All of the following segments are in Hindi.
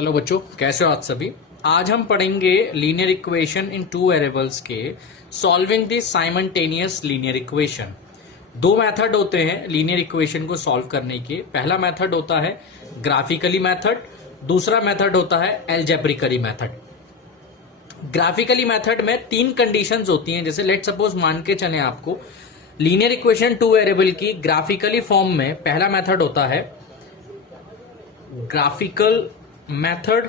हेलो बच्चों, कैसे हो आप सभी। आज हम पढ़ेंगे linear equation in two variables के solving the simultaneous linear equation. दो मेथड होते हैं लीनियर इक्वेशन को सॉल्व करने के। पहला मेथड होता है ग्राफिकली मेथड, दूसरा मेथड होता है एल्जेब्रिकली मेथड। ग्राफिकली मेथड में तीन कंडीशंस होती हैं। जैसे लेट सपोज मान के चलें आपको लीनियर इक्वेशन टू वेरिएबल की ग्राफिकली फॉर्म में पहला मेथड होता है ग्राफिकल मेथड।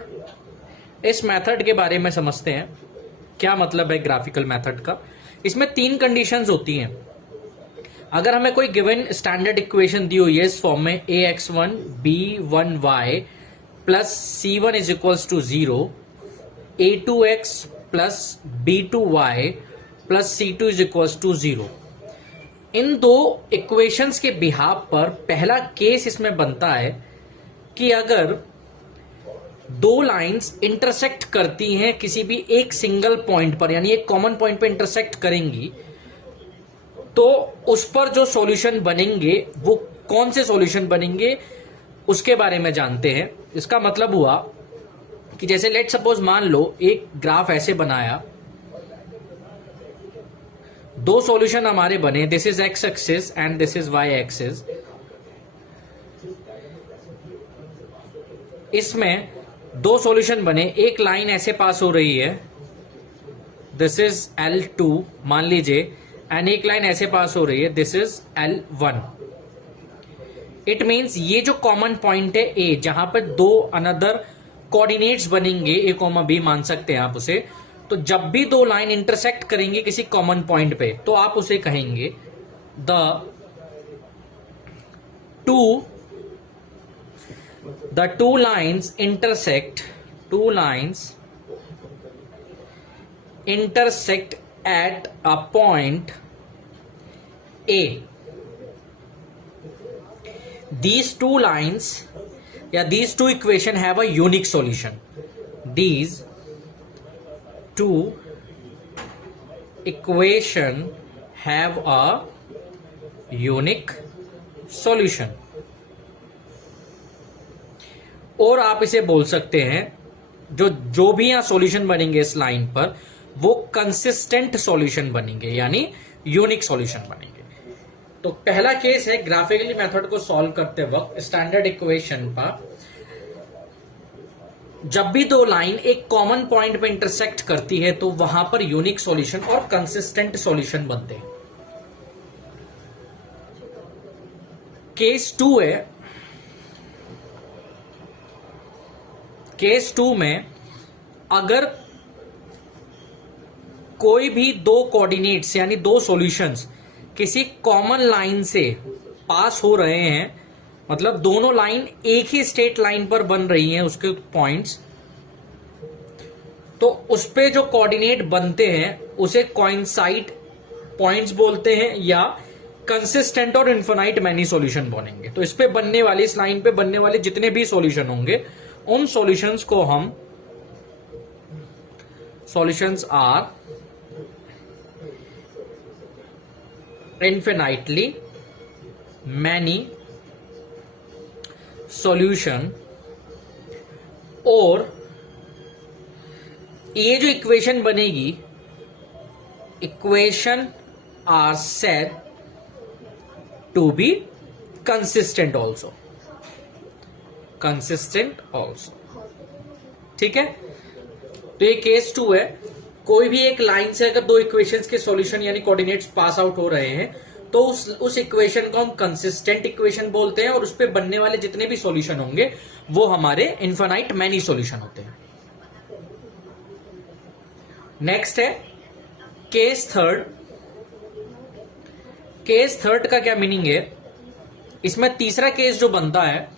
इस मेथड के बारे में समझते हैं, क्या मतलब है ग्राफिकल मेथड का। इसमें तीन कंडीशंस होती हैं। अगर हमें कोई गिवन स्टैंडर्ड इक्वेशन दी हुई है इस फॉर्म में ax1 b1y plus c1 is equals to 0, a2x plus b2y plus c2 is equals to 0। इन दो इक्वेशंस के बिहाफ पर पहला केस इसमें बनता है कि अगर दो लाइंस इंटरसेक्ट करती हैं किसी भी एक सिंगल पॉइंट पर, यानी एक कॉमन पॉइंट पर इंटरसेक्ट करेंगी, तो उस पर जो सॉल्यूशन बनेंगे वो कौन से सॉल्यूशन बनेंगे उसके बारे में जानते हैं। इसका मतलब हुआ कि जैसे लेट सपोज मान लो एक ग्राफ ऐसे बनाया, दो सॉल्यूशन हमारे बने, this is x axis and this is y axis. इसमें दो सॉल्यूशन बने, एक लाइन ऐसे पास हो रही है, दिस इज L2 मान लीजिए, एंड एक लाइन ऐसे पास हो रही है, this is L1। It means ये जो कॉमन पॉइंट है ए, जहां पर दो अनदर कोऑर्डिनेट्स बनेंगे, ए कॉमा बी मान सकते हैं आप उसे, तो जब भी दो लाइन इंटरसेक्ट करेंगे किसी कॉमन पॉइंट पे तो आप उसे कहेंगे the two lines intersect at a point A. These two lines these two equation have a unique solution. These two equation have a unique solution. और आप इसे बोल सकते हैं जो भी यहां सॉल्यूशन बनेंगे इस लाइन पर वो कंसिस्टेंट सॉल्यूशन बनेंगे, यानी यूनिक सॉल्यूशन बनेंगे। तो पहला केस है ग्राफिकली मेथड को सॉल्व करते वक्त स्टैंडर्ड इक्वेशन पर जब भी दो लाइन एक कॉमन पॉइंट पे इंटरसेक्ट करती है तो वहां पर यूनिक सॉल्यूशन और कंसिस्टेंट सॉल्यूशन बनते हैं। केस 2 है, केस 2 में अगर कोई भी दो कोऑर्डिनेट्स यानी दो सॉल्यूशंस किसी कॉमन लाइन से पास हो रहे हैं, मतलब दोनों लाइन एक ही स्ट्रेट लाइन पर बन रही हैं उसके पॉइंट्स, तो उस पे जो कोऑर्डिनेट बनते हैं उसे कोइंसाइड पॉइंट्स बोलते हैं या कंसिस्टेंट और इन्फिनाइट मैनी सॉल्यूशन बनेंगे। तो इस पे बनने वाले, इस लाइन पे बनने वाले जितने भी सॉल्यूशन होंगे उन सॉल्यूशंस को हम solutions are infinitely many solution, और ये जो इक्वेशन बनेगी, equation are said to be consistent also, consistent also. ठीक है, तो ये केस 2 है। कोई भी एक लाइन से अगर दो इक्वेशंस के सॉल्यूशन यानी कोऑर्डिनेट्स पास आउट हो रहे हैं तो उस इक्वेशन को हम कंसिस्टेंट इक्वेशन बोलते हैं, और उस पे बनने वाले जितने भी सॉल्यूशन होंगे वो हमारे इन्फिनाइट मैनी सॉल्यूशन होते हैं। नेक्स्ट है केस 3। केस 3 का क्या मीनिंग है, इसमें तीसरा केस जो बनता है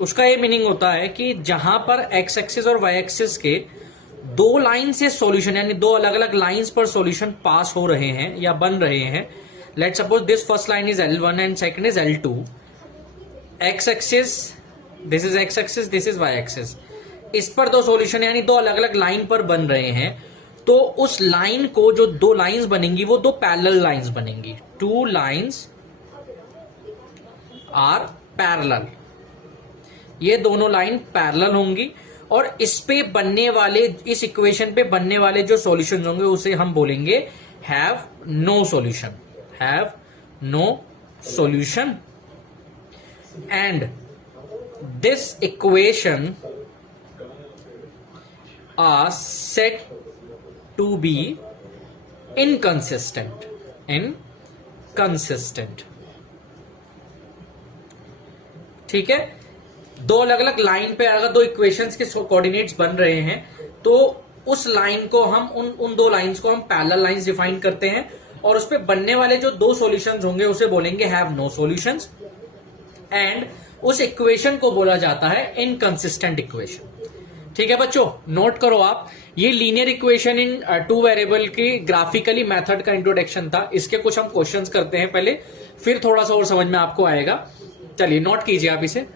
उसका ये मीनिंग होता है कि जहां पर एक्स एक्सिस और वाई एक्सिस के दो लाइन से सॉल्यूशन यानी दो अलग अलग लाइंस पर सॉल्यूशन पास हो रहे हैं या बन रहे हैं। Let suppose this first line is L1 and second is L2। X axis, this is x axis, this is y axis. इस पर दो सॉल्यूशन यानी दो अलग अलग लाइन पर बन रहे हैं, तो उस लाइन को जो दो लाइंस बनेंगी वो दो पैरेलल लाइंस बनेंगी। टू लाइंस आर पैरेलल, ये दोनों लाइन पैरेलल होंगी और इस पे बनने वाले, इस इक्वेशन पे बनने वाले जो सॉल्यूशंस होंगे उसे हम बोलेंगे have no solution, have no solution. And this equation are said to be inconsistent, inconsistent. ठीक है, दो अलग अलग लाइन पे अगर दो इक्वेशंस के कोऑर्डिनेट्स बन रहे हैं तो उस लाइन को हम उन दो लाइंस को हम पैरेलल लाइंस डिफाइन करते हैं और उस पे बनने वाले जो दो सॉल्यूशंस होंगे उसे बोलेंगे हैव नो सॉल्यूशंस। एंड उस इक्वेशन को बोला जाता है इनकंसिस्टेंट इक्वेशन। ठीक है बच्चों, नोट करो आप, ये linear equation in two variable की ग्राफिकली मेथड का इंट्रोडक्शन था। इसके कुछ हम क्वेश्चंस करते हैं पहले, फिर थोड़ा सा और समझ में आपको आएगा। चलिए नोट कीजिए आप इसे।